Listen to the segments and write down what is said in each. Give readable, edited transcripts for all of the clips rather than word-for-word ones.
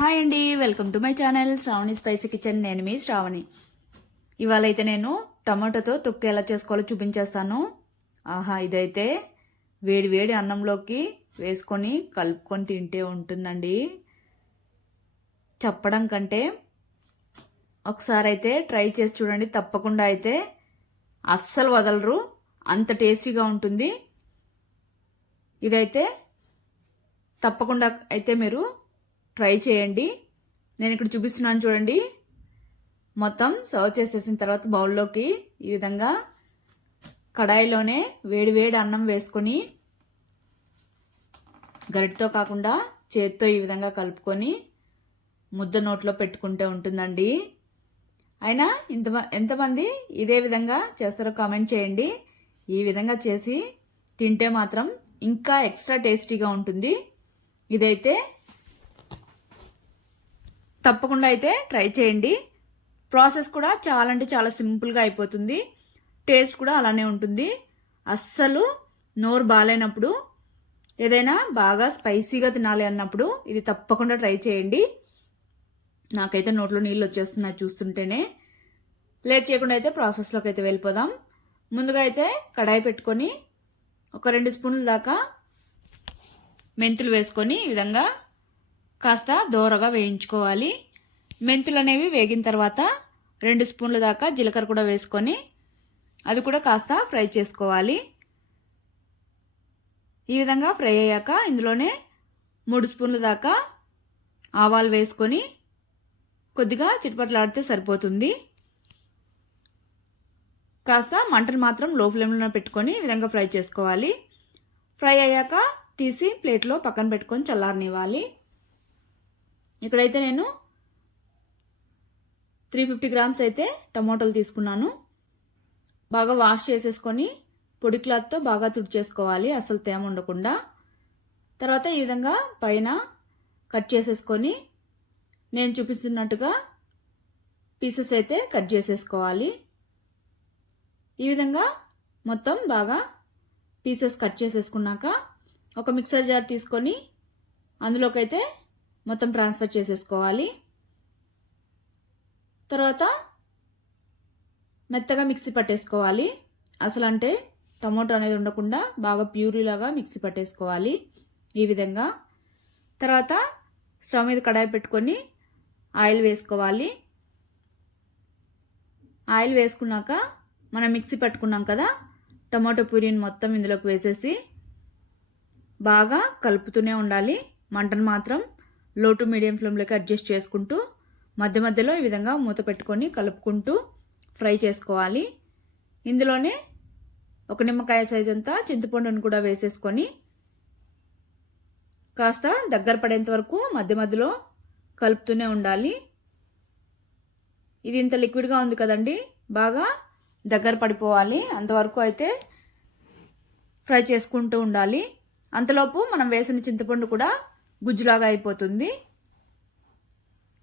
Hi అండి, welcome to my channel Shravani spicy kitchen. నేను మీ శ్రావణి. ఇవాళ అయితే నేను టమాటోతో తొక్కు ఎలా చేసుకోవాలో చూపించేస్తాను. ఆహా, ఇదైతే వేడి వేడి అన్నంలోకి వేసుకొని కలుపుకొని తింటే ఉంటుందండి. చెప్పడం కంటే ఒకసారి అయితే ట్రై చేసి చూడండి. తప్పకుండా అయితే అస్సలు వదలరు, అంత టేస్టీగా ఉంటుంది. ఇదైతే తప్పకుండా అయితే మీరు ట్రై చేయండి. నేను ఇక్కడ చూపిస్తున్నాను చూడండి. మొత్తం సర్వ్ చేసేసిన తర్వాత బౌల్లోకి ఈ విధంగా కడాయిలోనే వేడి వేడి అన్నం వేసుకొని గరిటతో కాకుండా చేత్తో ఈ విధంగా కలుపుకొని ముద్ద నోట్లో పెట్టుకుంటే ఉంటుందండి. అయినా ఎంతమంది ఇదే విధంగా చేస్తారో కామెంట్ చేయండి. ఈ విధంగా చేసి తింటే మాత్రం ఇంకా ఎక్స్ట్రా టేస్టీగా ఉంటుంది. ఇదైతే తప్పకుండా అయితే ట్రై చేయండి. ప్రాసెస్ కూడా చాలా అంటే చాలా సింపుల్గా అయిపోతుంది. టేస్ట్ కూడా అలానే ఉంటుంది. అస్సలు నోరు బాగాలేనప్పుడు, ఏదైనా బాగా స్పైసీగా తినాలి అన్నప్పుడు ఇది తప్పకుండా ట్రై చేయండి. నాకైతే నోట్లో నీళ్ళు వచ్చేస్తున్నాయి చూస్తుంటేనే. లేట్ చేయకుండా అయితే ప్రాసెస్లోకి అయితే వెళ్ళిపోదాం. ముందుగా అయితే కడాయి పెట్టుకొని ఒక 2 స్పూన్ల దాకా మెంతులు వేసుకొని ఈ విధంగా కాస్త దోరగా వేయించుకోవాలి. మెంతులు అనేవి వేగిన తర్వాత 2 స్పూన్ల దాకా జీలకర్ర కూడా వేసుకొని అది కూడా కాస్త ఫ్రై చేసుకోవాలి. ఈ విధంగా ఫ్రై అయ్యాక ఇందులోనే 3 స్పూన్ల దాకా ఆవాలు వేసుకొని కొద్దిగా చిటపటలాడితే సరిపోతుంది. కాస్త మంటను మాత్రం లో ఫ్లేమ్లో పెట్టుకొని ఈ విధంగా ఫ్రై చేసుకోవాలి. ఫ్రై అయ్యాక తీసి ప్లేట్లో పక్కన పెట్టుకొని చల్లారనివ్వాలి. ఇక్కడైతే నేను 350 గ్రామ్స్ అయితే టమాటోలు తీసుకున్నాను. బాగా వాష్ చేసేసుకొని పొడి క్లాత్తో బాగా తుడిచేసుకోవాలి, అసలు తేమ ఉండకుండా. తర్వాత ఈ విధంగా పైన కట్ చేసేసుకొని నేను చూపిస్తున్నట్టుగా పీసెస్ అయితే కట్ చేసేసుకోవాలి. ఈ విధంగా మొత్తం బాగా పీసెస్ కట్ చేసేసుకున్నాక ఒక మిక్సర్ జార్ తీసుకొని అందులోకైతే మొత్తం ట్రాన్స్ఫర్ చేసేసుకోవాలి. తర్వాత మెత్తగా మిక్సీ పట్టేసుకోవాలి. అసలు అంటే టమాటో అనేది ఉండకుండా బాగా ప్యూరీలాగా మిక్సీ పట్టేసుకోవాలి ఈ విధంగా. తర్వాత స్టవ్ మీద కడాయి పెట్టుకొని ఆయిల్ వేసుకోవాలి. ఆయిల్ వేసుకున్నాక మనం మిక్సీ పట్టుకున్నాం కదా టమాటో ప్యూరీని మొత్తం ఇందులోకి వేసేసి బాగా కలుపుతూనే ఉండాలి. మంటను మాత్రం లో టు మీడియం ఫ్లేమ్లోకి అడ్జస్ట్ చేసుకుంటూ మధ్య మధ్యలో ఈ విధంగా మూత పెట్టుకొని కలుపుకుంటూ ఫ్రై చేసుకోవాలి. ఇందులోనే ఒక నిమ్మకాయ సైజ్ అంతా చింతపండును కూడా వేసేసుకొని కాస్త దగ్గర పడేంత వరకు మధ్య మధ్యలో కలుపుతూనే ఉండాలి. ఇది ఇంత లిక్విడ్గా ఉంది కదండి, బాగా దగ్గర పడిపోవాలి. అంతవరకు అయితే ఫ్రై చేసుకుంటూ ఉండాలి. అంతలోపు మనం వేసిన చింతపండు కూడా గుజ్జులాగా అయిపోతుంది.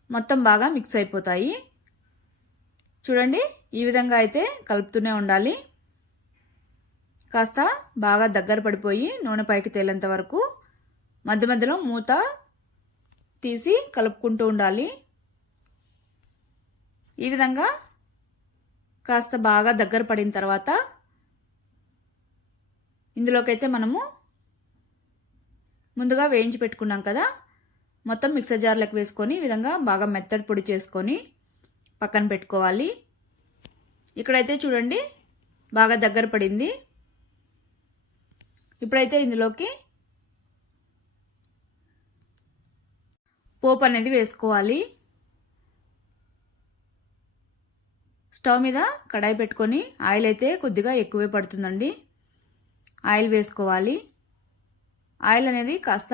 మొత్తం బాగా మిక్స్ అయిపోతాయి. చూడండి, ఈ విధంగా అయితే కలుపుతూనే ఉండాలి. కాస్త బాగా దగ్గర పడిపోయి నూనె పైకి తేలేంత వరకు మధ్య మధ్యలో మూత తీసి కలుపుకుంటూ ఉండాలి. ఈ విధంగా కాస్త బాగా దగ్గర పడిన తర్వాత ఇందులోకైతే మనము ముందుగా వేయించి పెట్టుకున్నాం కదా మొత్తం మిక్సర్ జార్లకు వేసుకొని ఈ విధంగా బాగా మెత్తటి పొడి చేసుకొని పక్కన పెట్టుకోవాలి. ఇక్కడైతే చూడండి బాగా దగ్గర పడింది. ఇప్పుడైతే ఇందులోకి పోపు అనేది వేసుకోవాలి. స్టవ్ మీద కడాయి పెట్టుకొని ఆయిల్ అయితే కొద్దిగా ఎక్కువే పడుతుందండి. ఆయిల్ వేసుకోవాలి. ఆయిల్ అనేది కాస్త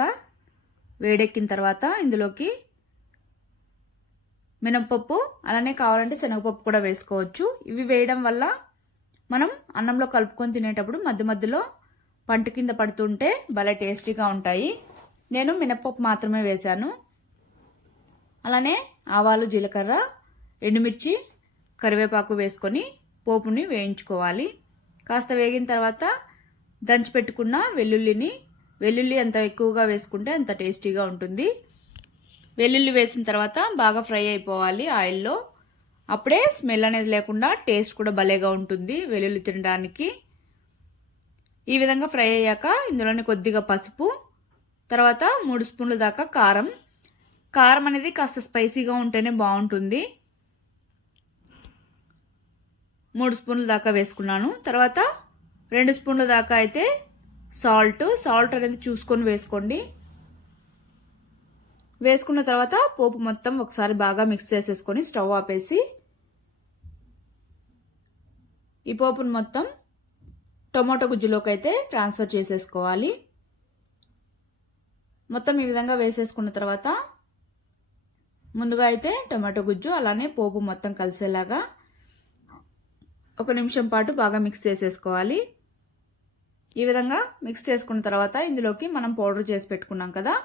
వేడెక్కిన తర్వాత ఇందులోకి మినపప్పు, అలానే కావాలంటే శనగపప్పు కూడా వేసుకోవచ్చు. ఇవి వేయడం వల్ల మనం అన్నంలో కలుపుకొని తినేటప్పుడు మధ్య మధ్యలో పంట కింద పడుతుంటే భలే టేస్టీగా ఉంటాయి. నేను మినపప్పు మాత్రమే వేశాను. అలానే ఆవాలు, జీలకర్ర, ఎండుమిర్చి, కరివేపాకు వేసుకొని పోపుని వేయించుకోవాలి. కాస్త వేగిన తర్వాత దంచి పెట్టుకున్న వెల్లుల్లి ఎంత ఎక్కువగా వేసుకుంటే అంత టేస్టీగా ఉంటుంది. వెల్లుల్లి వేసిన తర్వాత బాగా ఫ్రై అయిపోవాలి ఆయిల్లో. అప్పుడే స్మెల్ అనేది లేకుండా టేస్ట్ కూడా భలేగా ఉంటుంది వెల్లుల్లి తినడానికి. ఈ విధంగా ఫ్రై అయ్యాక ఇందులోనే కొద్దిగా పసుపు, తర్వాత 3 స్పూన్ల దాకా కారం. కారం అనేది కాస్త స్పైసీగా ఉంటేనే బాగుంటుంది. 3 స్పూన్ల దాకా వేసుకున్నాను. తర్వాత 2 స్పూన్ల దాకా అయితే సాల్ట్ అనేది చూసుకొని వేసుకోండి. వేసుకున్న తర్వాత పోపు మొత్తం ఒకసారి బాగా మిక్స్ చేసేసుకొని స్టవ్ ఆపేసి ఈ పోపును మొత్తం టొమాటో గుజ్జులోకి అయితే ట్రాన్స్ఫర్ చేసేసుకోవాలి. మొత్తం ఈ విధంగా వేసేసుకున్న తర్వాత ముందుగా అయితే టొమాటో గుజ్జు అలానే పోపు మొత్తం కలిసేలాగా 1 నిమిషం పాటు బాగా మిక్స్ చేసేసుకోవాలి. ఈ విధంగా మిక్స్ చేసుకున్న తర్వాత ఇందులోకి మనం పౌడర్ చేసి పెట్టుకున్నాం కదా,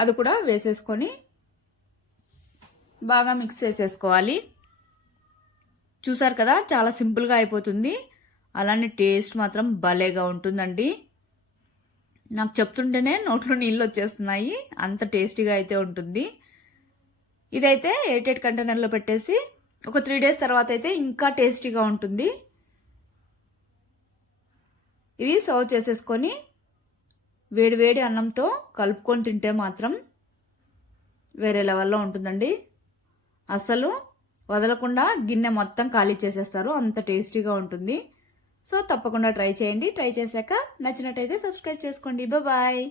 అది కూడా వేసేసుకొని బాగా మిక్స్ చేసేసుకోవాలి. చూసారు కదా, చాలా సింపుల్గా అయిపోతుంది. అలానే టేస్ట్ మాత్రం భలేగా ఉంటుందండి. నాకు చెప్తుంటేనే నోట్లో నీళ్ళు వచ్చేస్తున్నాయి, అంత టేస్టీగా అయితే ఉంటుంది. ఇదైతే ఎయిటెడ్ కంటైనర్లో పెట్టేసి ఒక 3 డేస్ తర్వాత అయితే ఇంకా టేస్టీగా ఉంటుంది. ఇది సర్వ్ చేసేసుకొని వేడివేడి అన్నంతో కలుపుకొని తింటే మాత్రం వేరే లెవెల్లో ఉంటుందండి. అసలు వదలకుండా గిన్నె మొత్తం ఖాళీ చేసేస్తారు, అంత టేస్టీగా ఉంటుంది. సో తప్పకుండా ట్రై చేయండి. ట్రై చేశాక నచ్చినట్టయితే సబ్స్క్రైబ్ చేసుకోండి. బాయ్.